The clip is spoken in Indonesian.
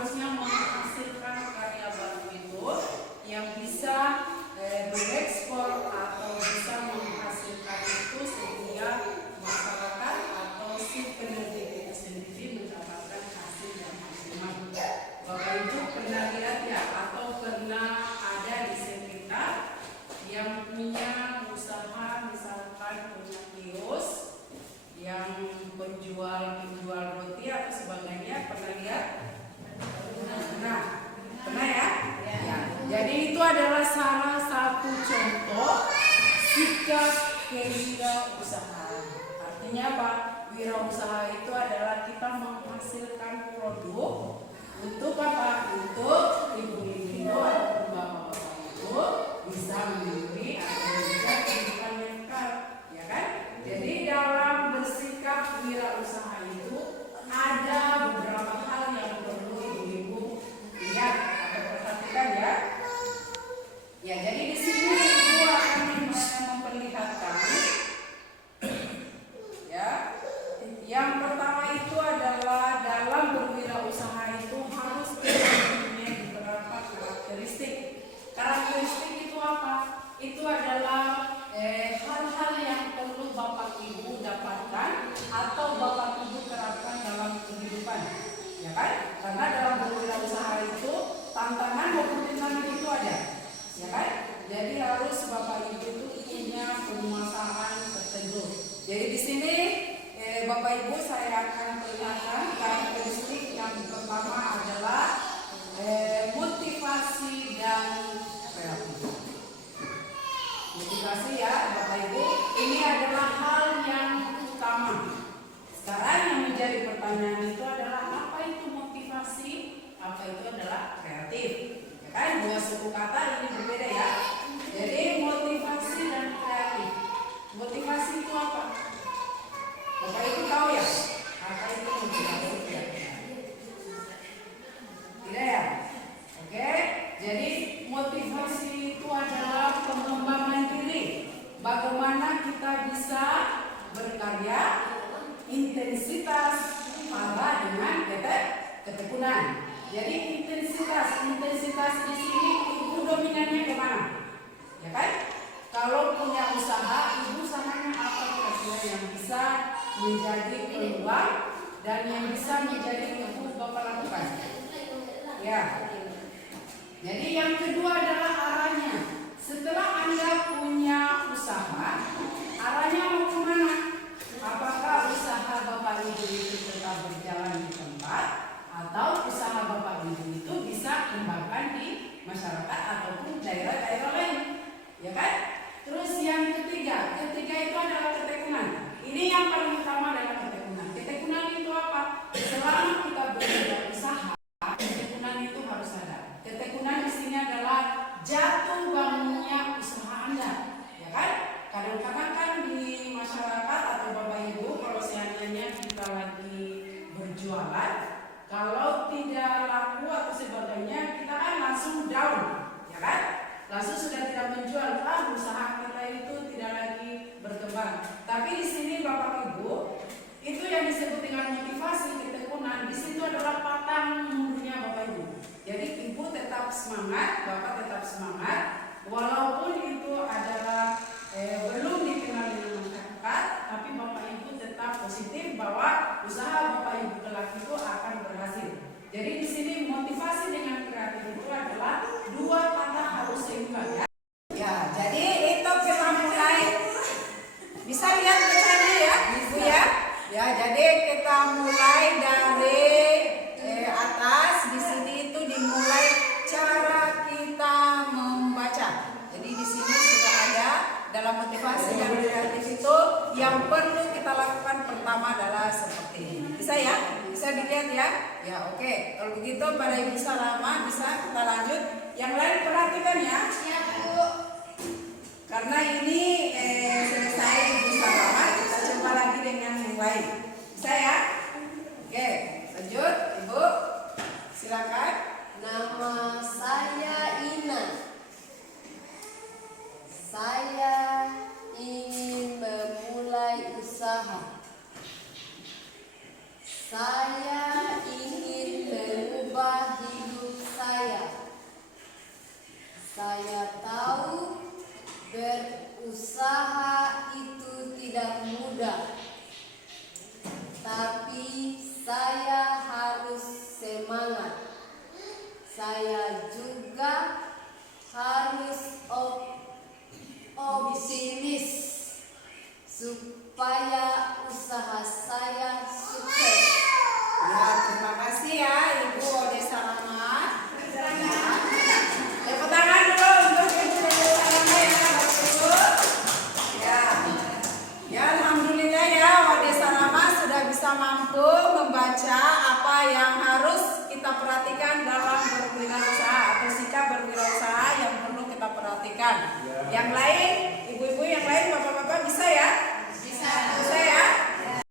harusnya menghasilkan karya baru itu yang bisa berekspor atau bisa menghasilkan itu sehingga masyarakat atau si penerbit itu sendiri mendapatkan hasil yang maksimal. Bapak Ibu pernah lihat ya atau pernah ada di sekitar yang punya usaha, misalkan punya kios yang penjual roti atau sebagainya, pernah lihat? Pernah ya? Ya. Jadi itu adalah salah satu contoh sikap kewirausahaan. Artinya apa? Wirausaha itu adalah kita menghasilkan produk untuk apa? Untuk ibu-ibu atau bapak-bapak itu bisa membeli atau juga kehidupan yang kekal, ya kan? Jadi dalam bersikap wirausaha itu ada beberapa hal yang perlu ibu-ibu lihat atau perhatikan ya. Ya, jadi di sini ibu akan memperlihatkan ya. Yang pertama itu adalah dalam berwirausaha itu harus mempunyai beberapa karakteristik. Karakteristik itu apa? Itu adalah hal-hal yang perlu Bapak Ibu dapatkan atau Bapak Ibu terapkan dalam kehidupan, ya kan? Karena dalam berwirausaha itu tantangan maupun rintangan itu ada, ya kan? Jadi harus Bapak Ibu itu punya penguasaan tertentu. Jadi di sini Bapak Ibu saya akan perlihatkan karakteristik yang pertama adalah motivasi dan kreatif. Motivasi ya Bapak Ibu, ini adalah hal yang utama. Sekarang yang menjadi pertanyaan itu adalah apa itu motivasi, apa itu adalah kreatif, ya kan? Dua suku kata ini berbeda ya. Jadi motivasi dan kreatif. Motivasi itu apa? Bapak Ibu tahu ya? Apa itu motivasi kreatif? Tidak ya? Oke, jadi motivasi itu adalah pengembangan diri. Bagaimana kita bisa berkarya, intensitas para dengan ketekunan. Jadi intensitas di sini ibu dominannya kemana? Ya kan? Kalau punya usaha, ibu usahanya apa kira-kira yang bisa menjadi peluang dan yang bisa menjadi ibu bapak lakukan? Ya. Jadi yang kedua adalah arahnya. Setelah Anda punya usaha, arahnya mau kemana? Apakah usaha Bapak Ibu itu tetap berjalan di tempat atau usaha Bapak Ibu itu bisa kembangkan di masyarakat ataupun daerah-daerah lain, ya kan? Terus yang ketiga itu adalah ketekunan. Ini yang paling utama adalah ketekunan. Ketekunan itu apa? Selama kita berusaha, ketekunan itu harus ada. Ketekunan di sini adalah jatuh bangunnya usaha Anda, ya kan? Kadang-kadang kan di masyarakat atau Bapak Ibu kalau seandainya kita lagi berjualan, kalau tidak laku atau sebagainya kita kan langsung down, ya kan? Langsung sudah tidak menjual, usaha kita itu tidak lagi berkembang. Tapi di sini Bapak Ibu itu yang disebut dengan motivasi ketekunan. Di situ adalah patang mundurnya Bapak Ibu. Jadi ibu tetap semangat, bapak tetap semangat, walaupun itu adalah belum dikenal dengan masyarakat, tapi bapak ibu tetap positif bahwa usaha bapak ibu kelak itu akan berhasil. Jadi di sini motivasi dengan kreatif itu adalah dua kata harus seimbang ya. Ya, jadi itu kita mulai. Bisa lihat bacanya ya, ibu ya. Ya, jadi kita mulai dari atas. Di sini itu dimulai cara kita membaca. Jadi di sini sudah ada dalam motivasi dan kreatif itu yang perlu kita lakukan pertama adalah seperti ini. Bisa ya? Bisa dilihat ya? Ya oke. Kalau begitu pada Ibu Salama bisa kita lanjut. Yang lain perhatikan ya. Ya Bu. Karena ini selesai Ibu Salama, kita coba lagi dengan yang lain. Bisa ya? Oke. Lanjut Ibu. Silakan. Nama saya Ina. Saya ingin memulai usaha. Saya ingin mengubah Saya juga harus optimis supaya usaha saya sukses. Ya, terima kasih ya Ibu Odessa Rahmat. Tepuk tangan dulu untuk Ibu Odessa Rahmat ya, Bapak Ibu. Ya, ya alhamdulillah ya Odessa Rahmat sudah bisa mampu membaca apa yang harus kita perhatikan dalam berwirausaha atau sikap berwirausaha yang perlu kita perhatikan. Yang lain, ibu-ibu yang lain, bapak-bapak